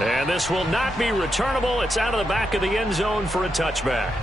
And this will not be returnable. It's out of the back of the end zone for a touchback.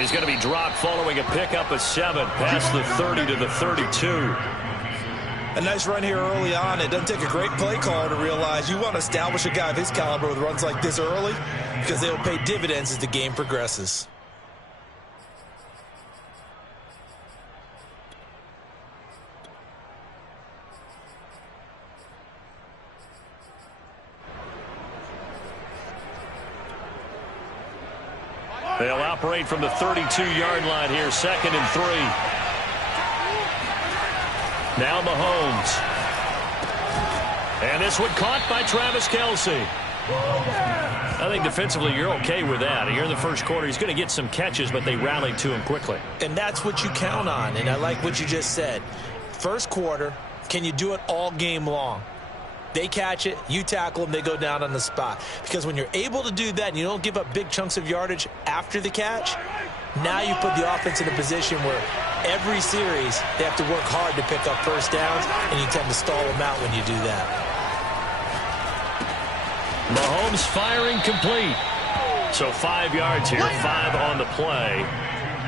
He's going to be dropped following a pickup of 7 past the 30 to the 32. A nice run here early on. It doesn't take a great play caller to realize you want to establish a guy of his caliber with runs like this early because they will pay dividends as the game progresses. They'll operate from the 32-yard line here, 2nd and 3. Now Mahomes. And this one caught by Travis Kelce. I think defensively you're okay with that. Here in the first quarter, he's going to get some catches, but they rallied to him quickly. And that's what you count on, and I like what you just said. First quarter, can you do it all game long? They catch it, you tackle them, they go down on the spot. Because when you're able to do that and you don't give up big chunks of yardage after the catch, now you put the offense in a position where every series they have to work hard to pick up first downs, and you tend to stall them out when you do that. Mahomes firing complete. So 5 yards here, 5 on the play.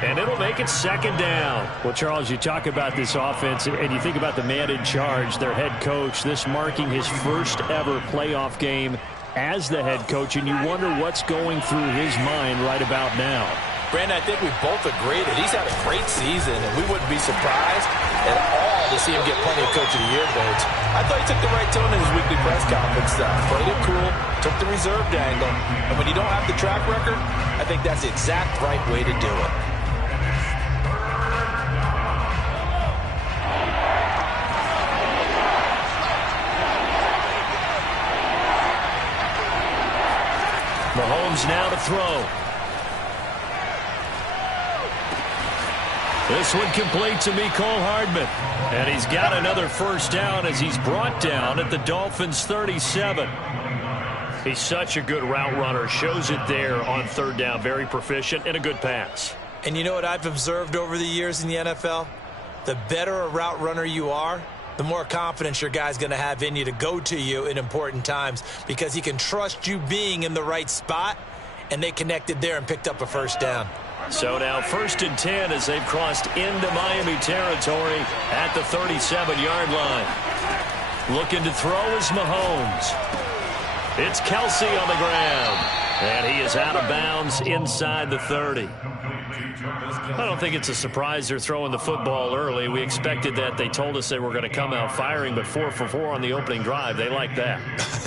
And it'll make it 2nd down. Well, Charles, you talk about this offense, and you think about the man in charge, their head coach, this marking his first ever playoff game as the head coach, and you wonder what's going through his mind right about now. Brandon, I think we both agree that he's had a great season, and we wouldn't be surprised at all to see him get plenty of Coach of the Year votes. I thought he took the right tone in his weekly press conference. Played it cool, took the reserved angle, and when you don't have the track record, I think that's the exact right way to do it. Mahomes now to throw. This one complete to Mecole Hardman. And he's got another first down as he's brought down at the Dolphins' 37. He's such a good route runner. Shows it there on 3rd down. Very proficient and a good pass. And you know what I've observed over the years in the NFL? The better a route runner you are, the more confidence your guy's going to have in you to go to you in important times because he can trust you being in the right spot, and they connected there and picked up a first down. So now 1st and 10 as they've crossed into Miami territory at the 37-yard line. Looking to throw is Mahomes. It's Kelce on the ground, and he is out of bounds inside the 30. I don't think it's a surprise they're throwing the football early. We expected that. They told us they were going to come out firing, but 4 for 4 on the opening drive. They like that.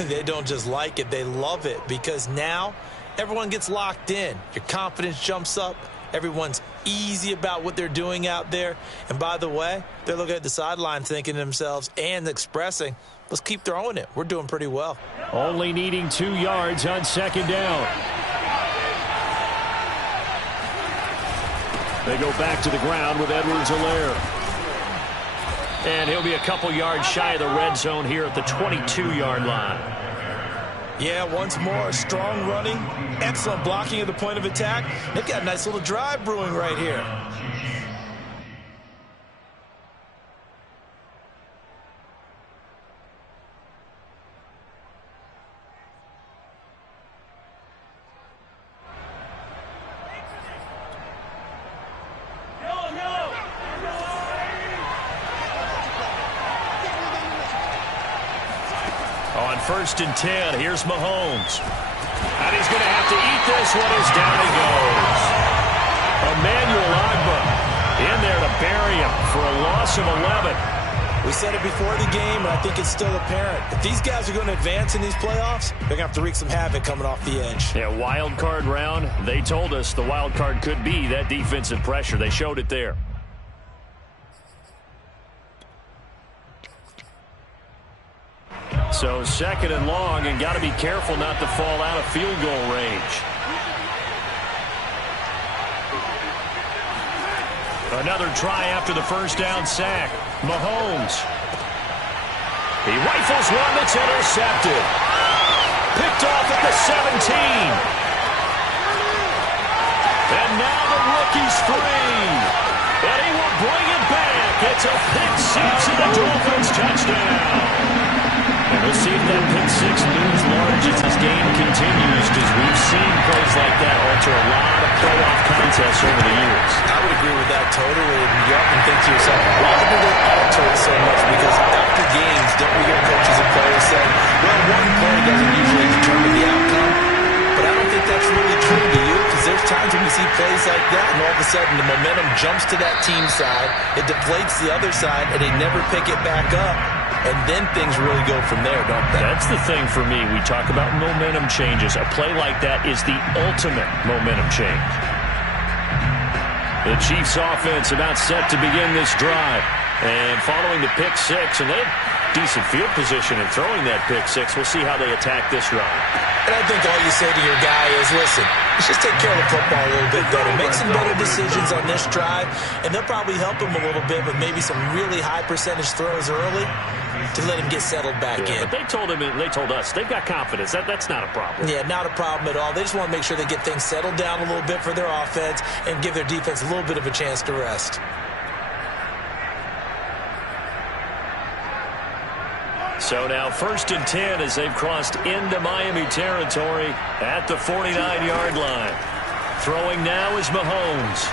They don't just like it. They love it because now everyone gets locked in. Your confidence jumps up. Everyone's easy about what they're doing out there. And by the way, they're looking at the sideline thinking to themselves and expressing, let's keep throwing it. We're doing pretty well. Only needing 2 yards on 2nd down. They go back to the ground with Edwards-Helaire. And he'll be a couple yards shy of the red zone here at the 22-yard line. Yeah, once more, strong running, excellent blocking at the point of attack. They've got a nice little drive brewing right here. On 1st and 10, here's Mahomes. And he's going to have to eat this one as down he goes. Emmanuel Ogbah in there to bury him for a loss of 11. We said it before the game, and I think it's still apparent. If these guys are going to advance in these playoffs, they're going to have to wreak some havoc coming off the edge. Yeah, wild card round. They told us the wild card could be that defensive pressure. They showed it there. So second and long, and got to be careful not to fall out of field goal range. Another try after the first down sack. Mahomes. He rifles one that's intercepted. Picked off at the 17. And now the rookie's free. And he will bring it back. It's a pick six and a Dolphins touchdown. And we'll see if that pick six looms large as this game continues, because we've seen plays like that alter a lot of playoff contests over the years. I would agree with that totally. And you often think to yourself, why do they alter it so much? Because after games, don't we hear coaches and players say, well, one play doesn't usually determine the outcome. But I don't think that's really true to you, because there's times when we see plays like that, and all of a sudden the momentum jumps to that team side, it deflates the other side, and they never pick it back up. And then things really go from there, don't they? That's the thing for me. We talk about momentum changes. A play like that is the ultimate momentum change. The Chiefs offense about set to begin this drive. And following the pick six, and they have decent field position in throwing that pick six. We'll see how they attack this run. And I think all you say to your guy is, listen, let's just take care of the football a little bit better. Make some better decisions on this drive, and they'll probably help him a little bit with maybe some really high percentage throws early to let him get settled back in. But they told us, they've got confidence. That's not a problem. Yeah, not a problem at all. They just want to make sure they get things settled down a little bit for their offense and give their defense a little bit of a chance to rest. So now 1st and 10 as they've crossed into Miami territory at the 49-yard line. Throwing now is Mahomes.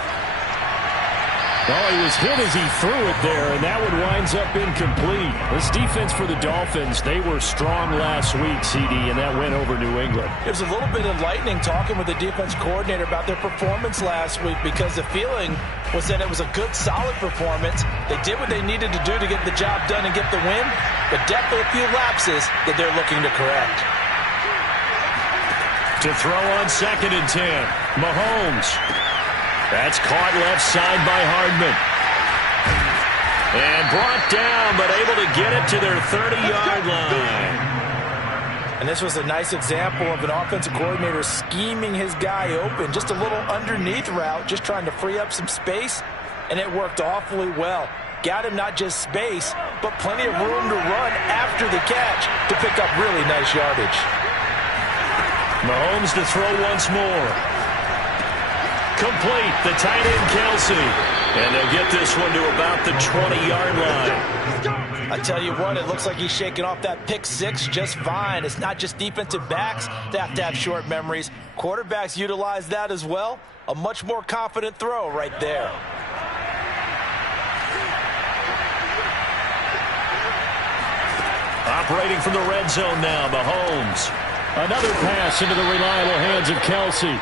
Well, he was hit as he threw it there, and that one winds up incomplete. This defense for the Dolphins, they were strong last week, CD, and that went over New England. It was a little bit enlightening talking with the defense coordinator about their performance last week, because the feeling was that it was a good, solid performance. They did what they needed to do to get the job done and get the win, but definitely a few lapses that they're looking to correct. To throw on 2nd and 10, Mahomes. That's caught left side by Hardman. And brought down, but able to get it to their 30-yard line. And this was a nice example of an offensive coordinator scheming his guy open. Just a little underneath route, just trying to free up some space, and it worked awfully well. Got him not just space, but plenty of room to run after the catch to pick up really nice yardage. Mahomes to throw once more. Complete, the tight end Kelce. And they'll get this one to about the 20-yard line. I tell you what, it looks like he's shaking off that pick six just fine. It's not just defensive backs that have to have short memories. Quarterbacks utilize that as well. A much more confident throw right there. Operating from the red zone now, Mahomes. Another pass into the reliable hands of Kelce.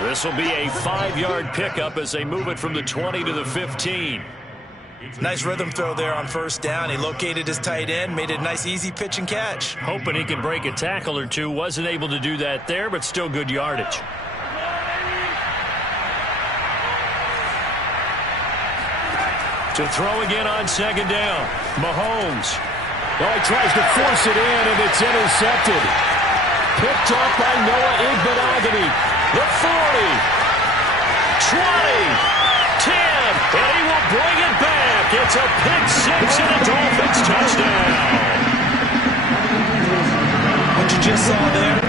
This will be a 5-yard pickup as they move it from the 20 to the 15. Nice rhythm throw there on 1st down. He located his tight end, made it a nice easy pitch and catch. Hoping he can break a tackle or two. Wasn't able to do that there, but still good yardage. To throw again on 2nd down, Mahomes. Oh, he tries to force it in, and it's intercepted. Picked up by Noah Igbenogany. The 40, 20, 10, and he will bring it back. It's a pick six and a Dolphins touchdown. What you just saw there,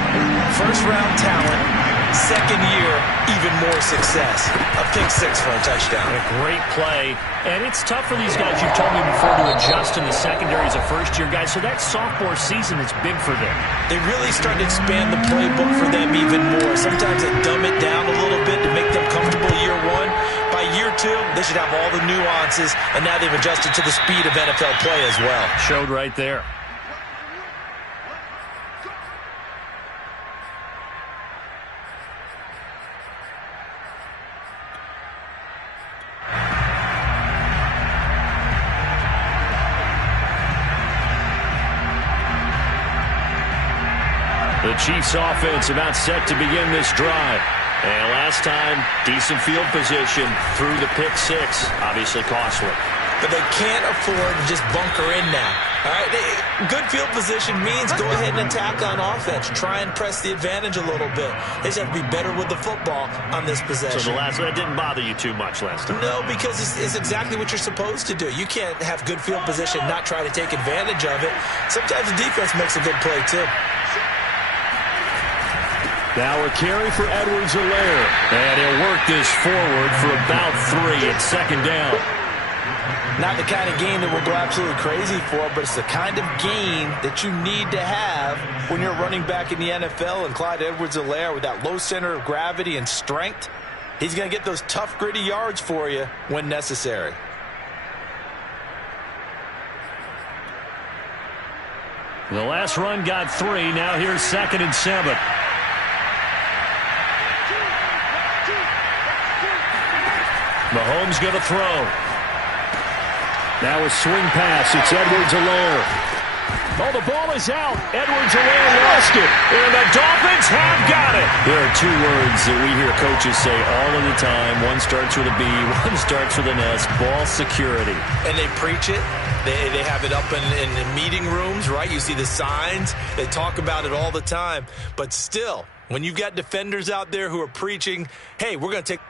first-round talent, second year, even more success. A pick six for a touchdown. A great play, and it's tough for these guys, you've told me before, to adjust in the secondary as a first-year guy, so that sophomore season is big for them. They really start to expand the playbook for them even more. Sometimes they dumb it down a little bit to make them comfortable year one. By year two, they should have all the nuances, and now they've adjusted to the speed of NFL play as well. Showed right there. The Chiefs offense about set to begin this drive. And last time, decent field position through the pick six. Obviously costly. but they can't afford to just bunker in now. All right, good field position means go ahead and attack on offense. Try and press the advantage a little bit. They just have to be better with the football on this possession. So that didn't bother you too much last time? No, because it's exactly what you're supposed to do. You can't have good field position, not try to take advantage of it. Sometimes the defense makes a good play, too. Now a carry for Edwards-Helaire. And he'll work this forward for about 3 at second down. Not the kind of game that we'll go absolutely crazy for, but it's the kind of game that you need to have when you're running back in the NFL. And Clyde Edwards-Helaire, with that low center of gravity and strength, he's going to get those tough, gritty yards for you when necessary. The last run got 3. Now here's 2nd and 7. Mahomes going to throw. Now a swing pass. It's Edwards-Helaire. Oh, the ball is out. Edwards-Helaire lost it. And the Dolphins have got it. There are 2 words that we hear coaches say all of the time. One starts with a B, one starts with an S. Ball security. And they preach it. They have it up in meeting rooms, right? You see the signs. They talk about it all the time. But still, when you've got defenders out there who are preaching, hey, we're going to take...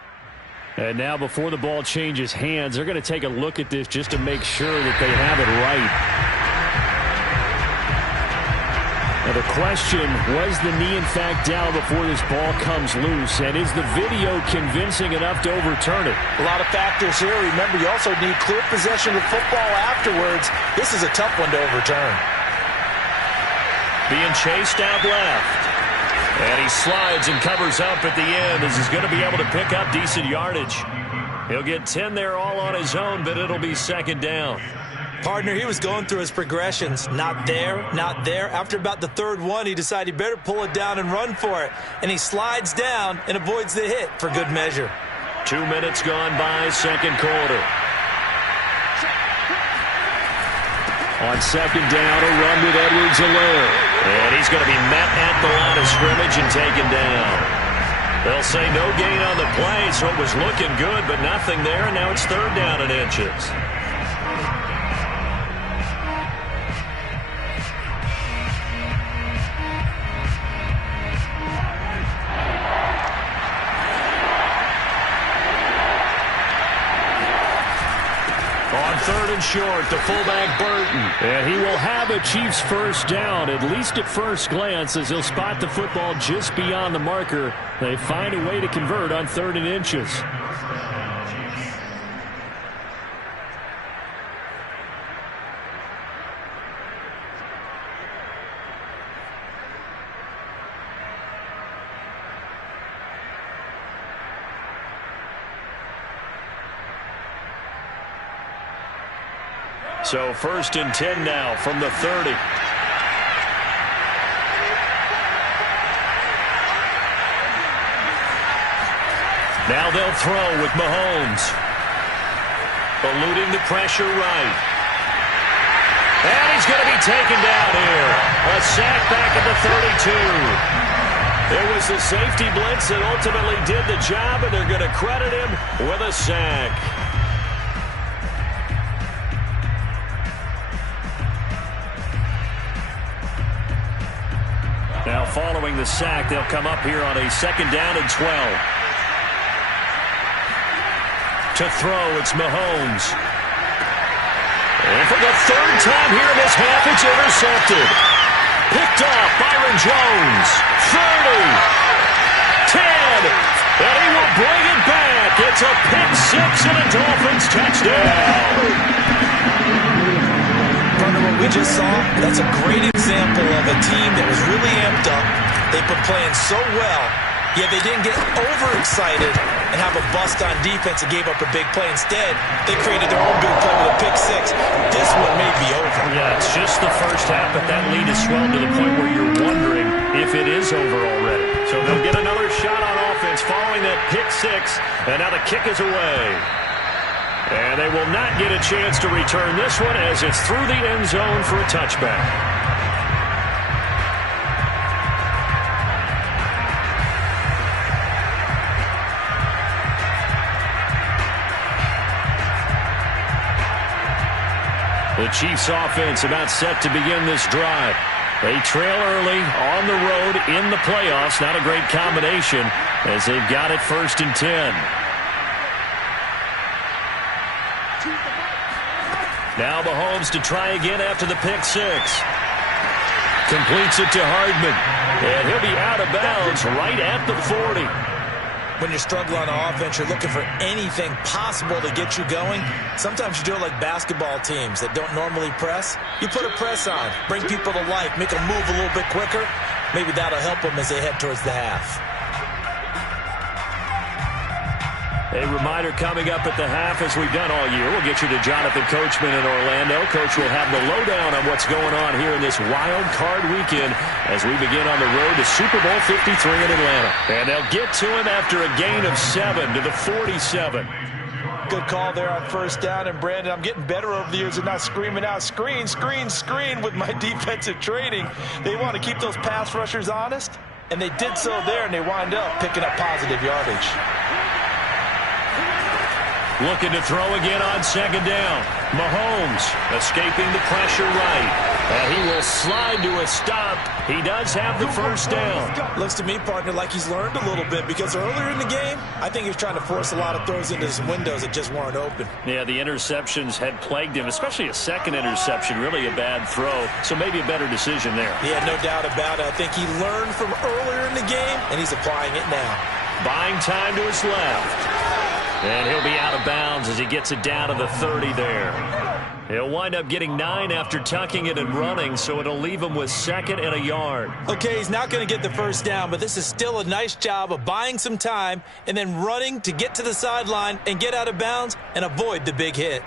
And now before the ball changes hands, they're going to take a look at this just to make sure that they have it right. Now the question, was the knee in fact down before this ball comes loose? And is the video convincing enough to overturn it? A lot of factors here. Remember, you also need clear possession of football afterwards. This is a tough one to overturn. Being chased out left. And he slides and covers up at the end as he's going to be able to pick up decent yardage. He'll get 10 there all on his own, but it'll be 2nd down. Partner, he was going through his progressions. Not there, not there. After about the 3rd one, he decided he better pull it down and run for it. And he slides down and avoids the hit for good measure. 2 minutes gone by, 2nd quarter. On 2nd down, a run with Edwards-Helaire. And he's going to be met at the line of scrimmage and taken down. They'll say no gain on the play, so it was looking good, but nothing there, and now it's 3rd down and inches. On 3rd and short, the fullback Burton. And he will have a Chiefs first down, at least at first glance, as he'll spot the football just beyond the marker. They find a way to convert on 3rd and inches. So 1st and 10 now from the 30. Now they'll throw with Mahomes. Eluding the pressure right. And he's going to be taken down here. A sack back at the 32. It was the safety blitz that ultimately did the job, and they're going to credit him with a sack. Now following the sack, they'll come up here on a 2nd down and 12. To throw, it's Mahomes. And for the 3rd time here in this half, it's intercepted. Picked off Byron Jones. 30. 10. And he will bring it back. It's a pick 6 and a Dolphins touchdown. What we just saw, that's a great example of a team that was really amped up. They've been playing so well, yet they didn't get overexcited and have a bust on defense and gave up a big play. Instead, they created their own big play with a pick 6. This one may be over. Yeah, it's just the first half, but that lead has swelled to the point where you're wondering if it is over already. So they'll get another shot on offense following that pick 6, and now the kick is away. And they will not get a chance to return this one as it's through the end zone for a touchback. The Chiefs offense about set to begin this drive. They trail early on the road in the playoffs. Not a great combination as they've got it 1st and 10. Now Mahomes to try again after the pick six. Completes it to Hardman. And he'll be out of bounds right at the 40. When you're struggling on offense, you're looking for anything possible to get you going. Sometimes you do it like basketball teams that don't normally press. You put a press on, bring people to life, make them move a little bit quicker. Maybe that'll help them as they head towards the half. A reminder coming up at the half, as we've done all year. We'll get you to Jonathan Coachman in Orlando. Coach will have the lowdown on what's going on here in this wild card weekend as we begin on the road to Super Bowl 53 in Atlanta. And they'll get to him after a gain of 7 to the 47. Good call there on 1st down. And, Brandon, I'm getting better over the years of not screaming out, screen, screen, screen with my defensive training. They want to keep those pass rushers honest, and they did so there, and they wind up picking up positive yardage. Looking to throw again on 2nd down. Mahomes escaping the pressure right. And he will slide to a stop. He does have the 1st down. Looks to me, partner, like he's learned a little bit because earlier in the game, I think he was trying to force a lot of throws into some windows that just weren't open. Yeah, the interceptions had plagued him, especially a second interception, really a bad throw. So maybe a better decision there. Yeah, no doubt about it. I think he learned from earlier in the game, and he's applying it now. Buying time to his left. And he'll be out of bounds as he gets it down to the 30 there. He'll wind up getting 9 after tucking it and running, so it'll leave him with 2nd and a yard. Okay, he's not going to get the 1st down, but this is still a nice job of buying some time and then running to get to the sideline and get out of bounds and avoid the big hit.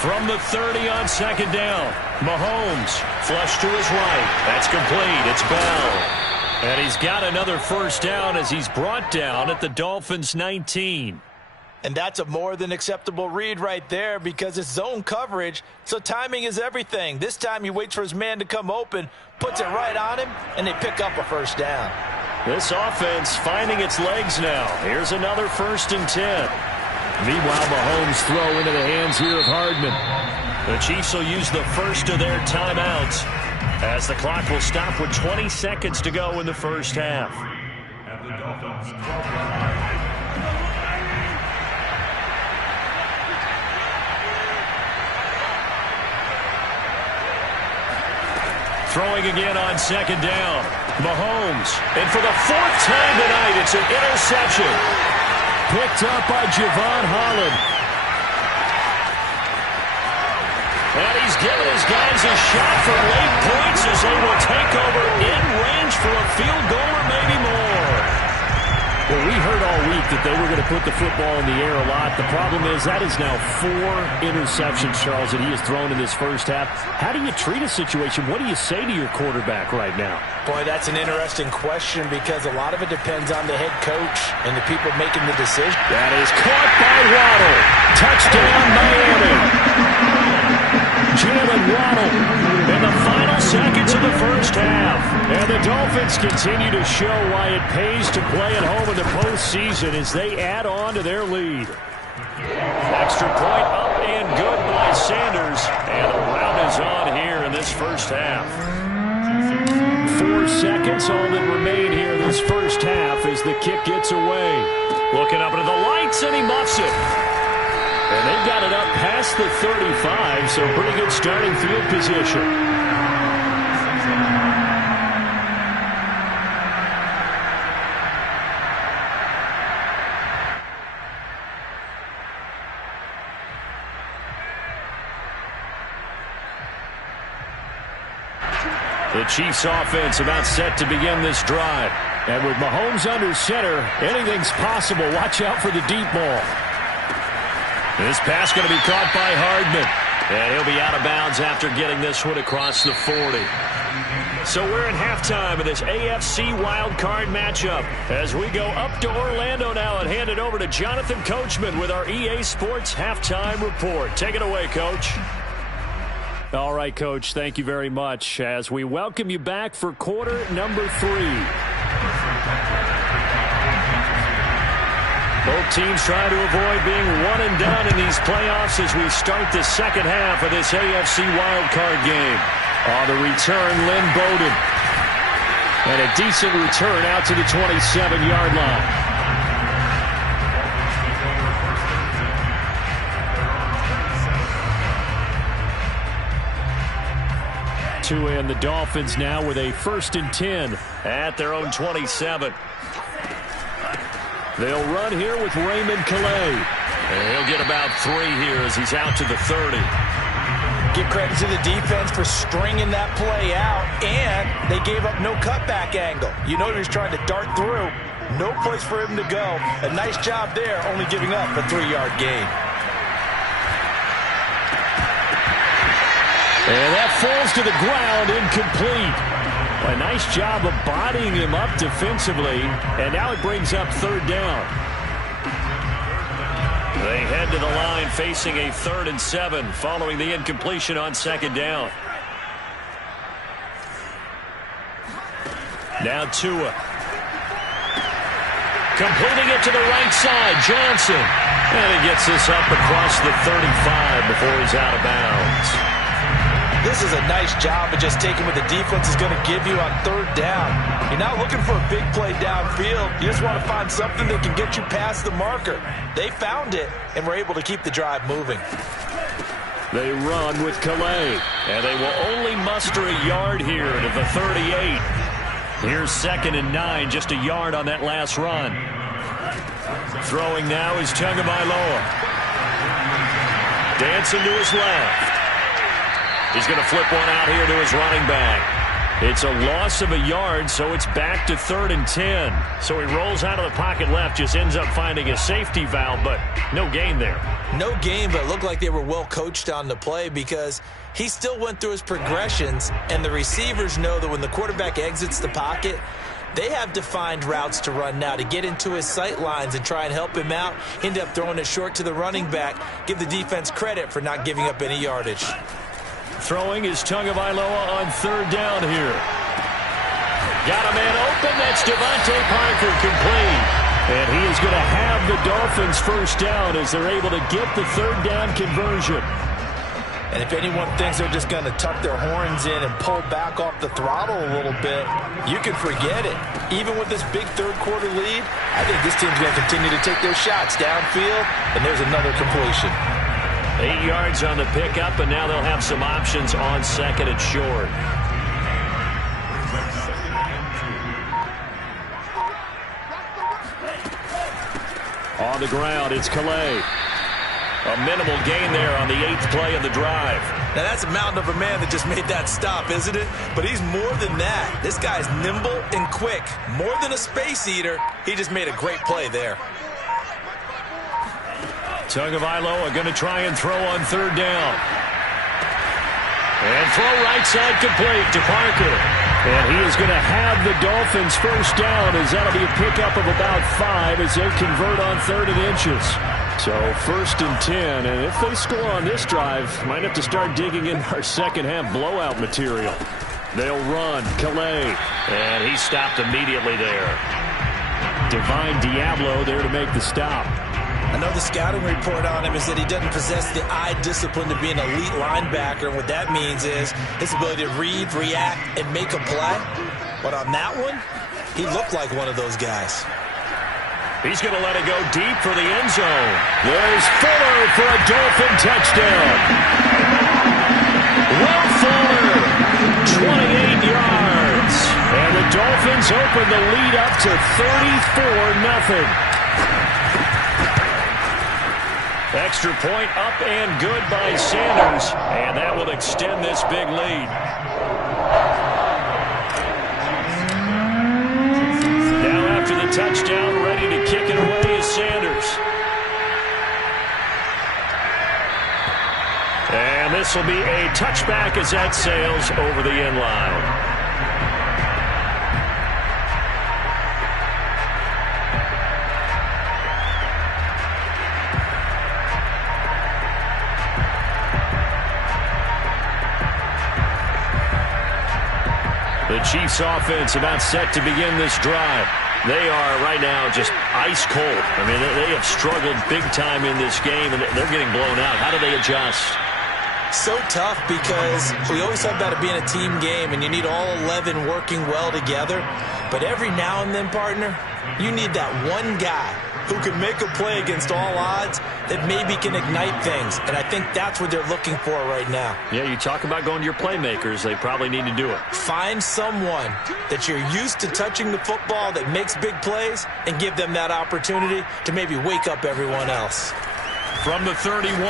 From the 30 on 2nd down, Mahomes flush to his right. That's complete. It's Bell. And he's got another 1st down as he's brought down at the Dolphins' 19. And that's a more than acceptable read right there because it's zone coverage, so timing is everything. This time he waits for his man to come open, puts it right on him, and they pick up a 1st down. This offense finding its legs now. Here's another 1st and 10. Meanwhile, Mahomes throw into the hands here of Hardman. The Chiefs will use the first of their timeouts as the clock will stop with 20 seconds to go in the 1st half. Throwing again on 2nd down. Mahomes. And for the 4th time tonight, it's an interception. Picked up by Javon Holland. And he's given his guys a shot for late points as they will take over in range for a field goal or maybe more. Well, we heard all week that they were going to put the football in the air a lot. The problem is that is now 4 interceptions, Charles, that he has thrown in this 1st half. How do you treat a situation? What do you say to your quarterback right now? Boy, that's an interesting question because a lot of it depends on the head coach and the people making the decision. That is caught by Waddle. Touchdown, Miami. Jalen Waddle in the final seconds of the 1st half. And the Dolphins continue to show why it pays to play at home in the postseason as they add on to their lead. Extra point up and good by Sanders. And the rout is on here in this 1st half. 4 seconds, all that remain here in this 1st half as the kick gets away. Looking up into the lights, and he muffs it. And they've got it up past the 35, so pretty good starting field position. The Chiefs offense about set to begin this drive. And with Mahomes under center, anything's possible. Watch out for the deep ball. This pass going to be caught by Hardman. And he'll be out of bounds after getting this one across the 40. So we're in halftime of this AFC wildcard matchup as we go up to Orlando now and hand it over to Jonathan Coachman with our EA Sports Halftime Report. Take it away, Coach. All right, Coach, thank you very much as we welcome you back for quarter number 3. Both teams trying to avoid being one and done in these playoffs as we start the second half of this AFC wildcard game. On the return, Lynn Bowden. And a decent return out to the 27-yard line. And the Dolphins now with a 1st and 10 at their own 27. They'll run here with Raymond Calais. And he'll get about 3 here as he's out to the 30. Give credit to the defense for stringing that play out, and they gave up no cutback angle. You know he was trying to dart through. No place for him to go. A nice job there, only giving up a 3-yard gain. And that falls to the ground, incomplete. A nice job of bodying him up defensively, and now it brings up 3rd down. They head to the line facing a 3rd and 7 following the incompletion on 2nd down. Now Tua. Completing it to the right side, Johnson. And he gets this up across the 35 before he's out of bounds. This is a nice job of just taking what the defense is going to give you on 3rd down. You're not looking for a big play downfield. You just want to find something that can get you past the marker. They found it and were able to keep the drive moving. They run with Calais. And they will only muster a yard here to the 38. Here's 2nd and 9, just a yard on that last run. Throwing now is Tagovailoa. Dancing to his left. He's going to flip one out here to his running back. It's a loss of a yard, so it's back to 3rd and 10. So he rolls out of the pocket left, just ends up finding a safety valve, but no gain there. No gain, but it looked like they were well coached on the play because he still went through his progressions, and the receivers know that when the quarterback exits the pocket, they have defined routes to run now to get into his sight lines and try and help him out. End up throwing it short to the running back. Give the defense credit for not giving up any yardage. Throwing is Tagovailoa on 3rd down here. Got a man open. That's Devontae Parker complete. And he is going to have the Dolphins 1st down as they're able to get the 3rd down conversion. And if anyone thinks they're just going to tuck their horns in and pull back off the throttle a little bit, you can forget it. Even with this big 3rd quarter lead, I think this team's going to continue to take their shots downfield, and there's another completion. 8 yards on the pickup, and now they'll have some options on 2nd and short. On the ground, it's Calais. A minimal gain there on the 8th play of the drive. Now that's a mountain of a man that just made that stop, isn't it? But he's more than that. This guy's nimble and quick. More than a space eater, he just made a great play there. Tagovailoa going to try and throw on 3rd down. And throw right side complete to Parker. And he is going to have the Dolphins 1st down as that'll be a pickup of about 5 as they convert on 3rd and inches. So 1st and 10, and if they score on this drive, might have to start digging in our second half blowout material. They'll run. Calais. And he stopped immediately there. Divine Diablo there to make the stop. I know the scouting report on him is that he doesn't possess the eye discipline to be an elite linebacker. And what that means is his ability to read, react, and make a play. But on that one, he looked like one of those guys. He's going to let it go deep for the end zone. There's Fuller for a Dolphin touchdown. Will Fuller, 28 yards. And the Dolphins open the lead up to 34-0. Extra point up and good by Sanders, and that will extend this big lead. Now after the touchdown, ready to kick it away is Sanders. And this will be a touchback as that sails over the end line. The Chiefs offense about set to begin this drive. They are right now just ice cold. I mean, they have struggled big time in this game, and they're getting blown out. How do they adjust? So tough because we always talk about it being a team game, and you need all 11 working well together. But every now and then, partner, you need that one guy who can make a play against all odds that maybe can ignite things. And I think that's what they're looking for right now. Yeah, you talk about going to your playmakers. They probably need to do it. Find someone that you're used to touching the football that makes big plays and give them that opportunity to maybe wake up everyone else. From the 31,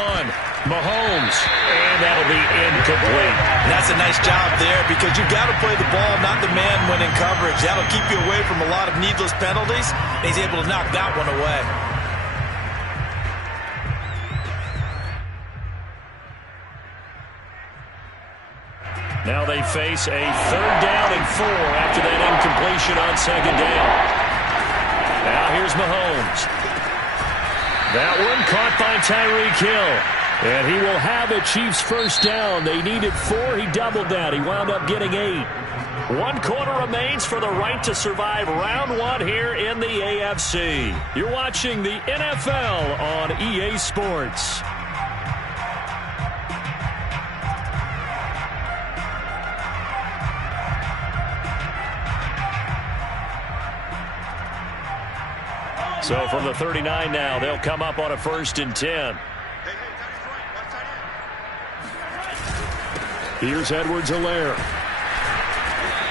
Mahomes, and that'll be incomplete. And that's a nice job there because you got to play the ball, not the man when in coverage. That'll keep you away from a lot of needless penalties. And he's able to knock that one away. Now they face a 3rd down and 4 after that incompletion on 2nd down. Now here's Mahomes. That one caught by Tyreek Hill. And he will have a Chiefs first down. They needed 4. He doubled that. He wound up getting 8. 1 quarter remains for the right to survive round 1 here in the AFC. You're watching the NFL on EA Sports. So from the 39 now, they'll come up on a 1st and 10. Here's Edwards-Helaire.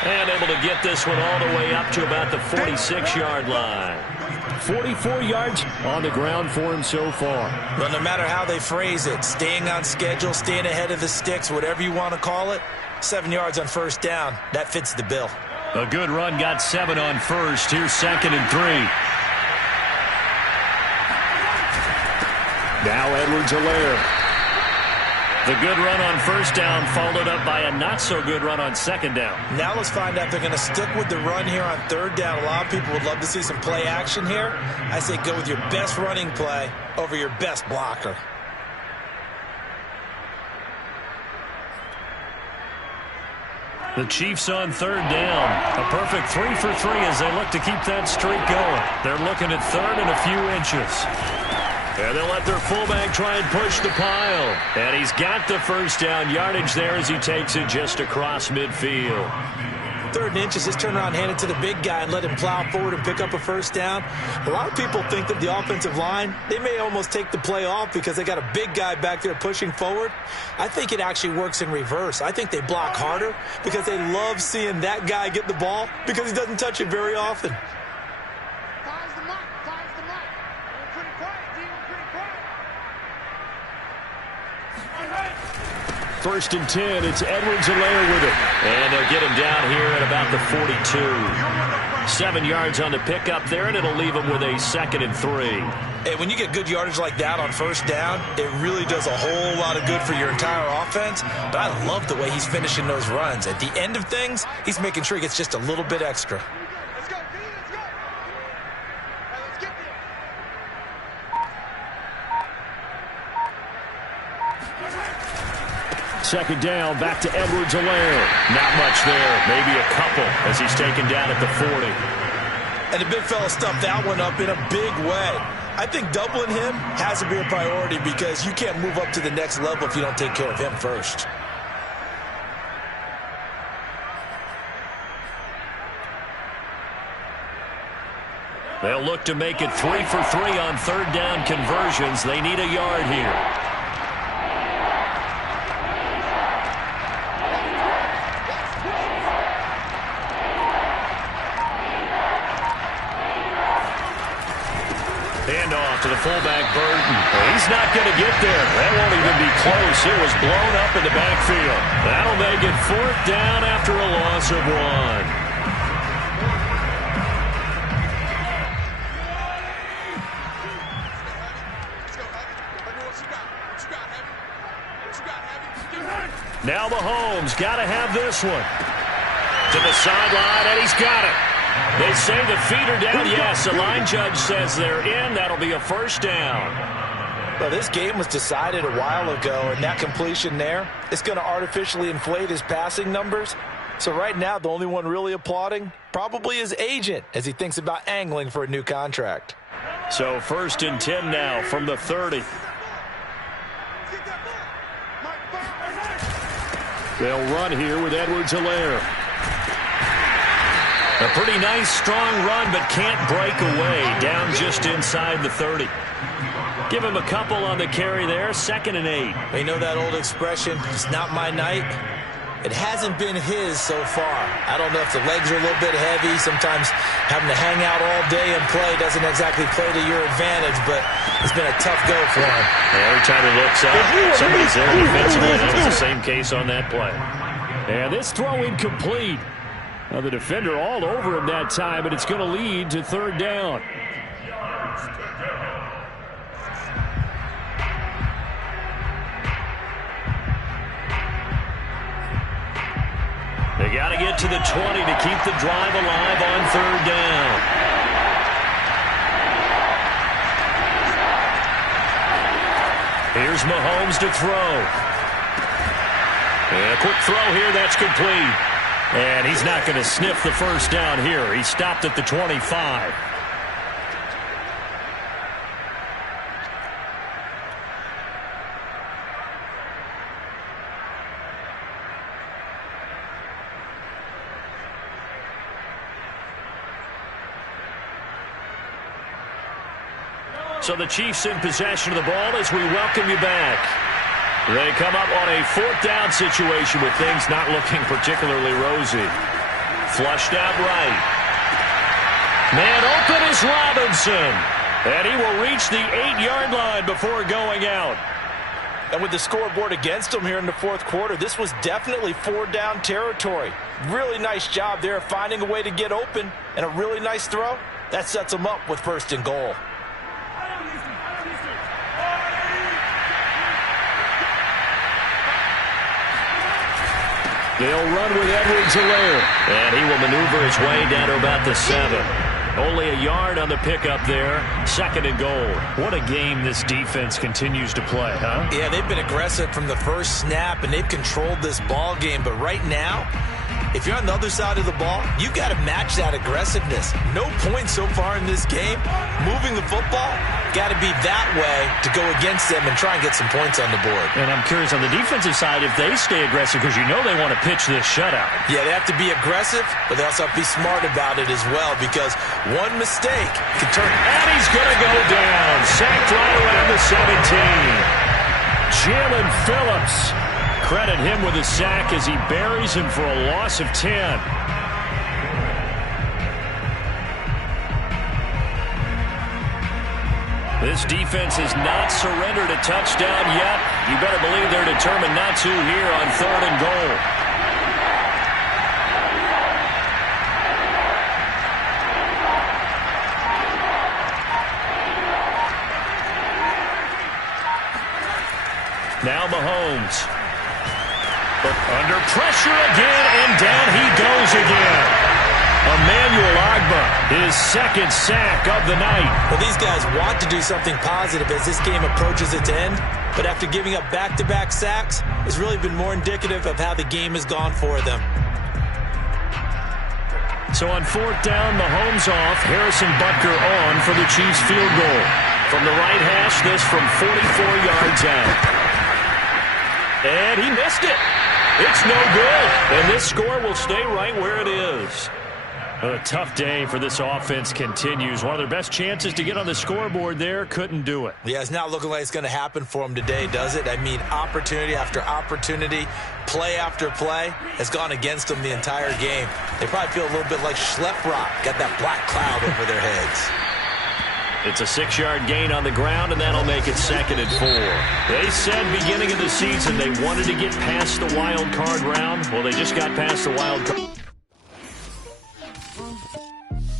And able to get this one all the way up to about the 46-yard line. 44 yards on the ground for him so far. Well, no matter how they phrase it, staying on schedule, staying ahead of the sticks, whatever you want to call it, 7 yards on 1st down, that fits the bill. A good run got 7 on 1st. Here's 2nd and 3. Now Edwards-Helaire. The good run on 1st down followed up by a not-so-good run on 2nd down. Now let's find out if they're going to stick with the run here on 3rd down. A lot of people would love to see some play action here. I say go with your best running play over your best blocker. The Chiefs on 3rd down. A perfect 3 for 3 as they look to keep that streak going. They're looking at 3rd and a few inches. And they'll let their fullback try and push the pile. And he's got the 1st down yardage there as he takes it just across midfield. 3rd and inches, just turn around, hand it to the big guy and let him plow forward and pick up a 1st down. A lot of people think that the offensive line, they may almost take the play off because they got a big guy back there pushing forward. I think it actually works in reverse. I think they block harder because they love seeing that guy get the ball because he doesn't touch it very often. 1st and 10. It's Edwards-Helaire with it. And they'll get him down here at about the 42. 7 yards on the pickup there, and it'll leave him with a 2nd and 3. Hey, when you get good yardage like that on 1st down, it really does a whole lot of good for your entire offense. But I love the way he's finishing those runs. At the end of things, he's making sure he gets just a little bit extra. Second down, back to Edwards-Helaire. Not much there, maybe a couple as he's taken down at the 40. And the big fella stuffed that one up in a big way. I think doubling him has to be a priority because you can't move up to the next level if you don't take care of him first. They'll look to make it 3 for 3 on 3rd down conversions. They need a yard here. Handoff to the fullback, Burton. He's not going to get there. That won't even be close. It was blown up in the backfield. That'll make it 4th down after a loss of 1. Now Mahomes got to have this one. To the sideline, and he's got it. They say the feet are down. Yes, the line judge says they're in. That'll be a 1st down. Well, this game was decided a while ago, and that completion there is going to artificially inflate his passing numbers. So right now, the only one really applauding, probably his agent, as he thinks about angling for a new contract. So 1st and 10 now from the 30. They'll run here with Edwards-Helaire. A pretty nice, strong run, but can't break away. Down just inside the 30. Give him a couple on the carry there. 2nd and 8. You know that old expression, it's not my night? It hasn't been his so far. I don't know if the legs are a little bit heavy. Sometimes having to hang out all day and play doesn't exactly play to your advantage, but it's been a tough go for him. Every time he looks up, somebody's there defensively. That was the same case on that play. And this throw incomplete. Now the defender all over him that time, but it's going to lead to 3rd down. They got to get to the 20 to keep the drive alive on 3rd down. Here's Mahomes to throw. And a quick throw here, that's complete. And he's not going to sniff the 1st down here. He stopped at the 25. So the Chiefs in possession of the ball as we welcome you back. They come up on a 4th down situation with things not looking particularly rosy. Flushed out right. Man open is Robinson. And he will reach the 8-yard line before going out. And with the scoreboard against him here in the 4th quarter, this was definitely 4th down territory. Really nice job there finding a way to get open, and a really nice throw. That sets him up with 1st and goal. They'll run with Edwards-Helaire. And he will maneuver his way down to about the 7. Only a yard on the pickup there. 2nd and goal. What a game this defense continues to play, huh? Yeah, they've been aggressive from the first snap, and they've controlled this ball game. But right now, if you're on the other side of the ball, you've got to match that aggressiveness. No points so far in this game. Moving the football, got to be that way to go against them and try and get some points on the board. And I'm curious on the defensive side if they stay aggressive, because you know they want to pitch this shutout. Yeah, they have to be aggressive, but they also have to be smart about it as well, because one mistake can turn. And he's going to go down. Sacked right around the 17. Jalen Phillips. Credit him with a sack as he buries him for a loss of 10. This defense has not surrendered a touchdown yet. You better believe they're determined not to here on 3rd and goal. Now Mahomes. Under pressure again, and down he goes again. Emmanuel Ogbah, his 2nd sack of the night. Well, these guys want to do something positive as this game approaches its end, but after giving up back-to-back sacks, it's really been more indicative of how the game has gone for them. So on 4th down, Mahomes off, Harrison Butker on for the Chiefs field goal. From the right hash, this from 44 yards out. And he missed it. It's no good. And this score will stay right where it is. A tough day for this offense continues. One of their best chances to get on the scoreboard there, couldn't do it. Yeah, it's not looking like it's going to happen for them today, does it? I mean, opportunity after opportunity, play after play has gone against them the entire game. They probably feel a little bit like Schlepp-Rock, got that black cloud over their heads. It's a 6-yard gain on the ground, and that'll make it 2nd and 4. They said beginning of the season they wanted to get past the wild card round. Well, they just got past the wild card.